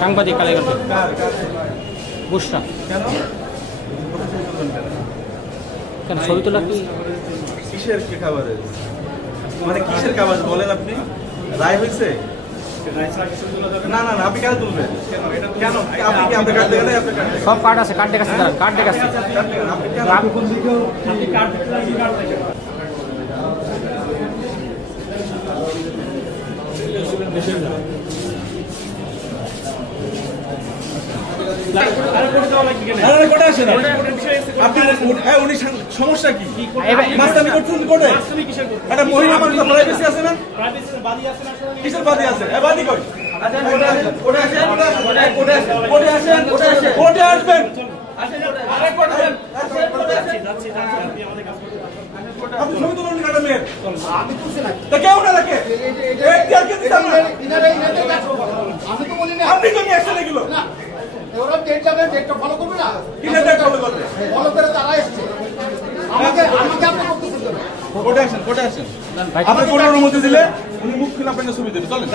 সাংবাদিক কালীগঞ্জ বুসরা কেন ছবি তোলা কি কিসের কি খাবার মানে কিসের খাবার বলেন আপনি রায় হয়েছে না না না আপনি কেন তুলবেন কেন আপনি কি আপনার কার্ড দেখেন সব কার্ড আছে কার্ড দেখাচ্ছি কার্ড দেখাচ্ছি আপনি কোন দিকে আপনি কার্ড সমস্যা কি মাস্তানি করছেন কোর্টে একটা মহিলা মানুষ প্রাইভেসি আছে না কিসের বাদী আছে বাদী কই কোর্টে আসবেন আপনি ছবি তুলুন কাটা মেয়ের আমি তুলছি না তা কেউ না রাখে আমি তো বলি না আপনি তো নিয়ে আসছেন এগুলো না ওরা ডেট যাবে ডেটটা ফলো করবে না কি ডেট ফলো করবে ফলো করে তারা এসেছে আমাকে আপনি করতেছেন কোর্টে আসেন আপনি কোর্টের অনুমতি দিলে উনি মুখ খুলে আপনাকে ছবি দেবে চলেন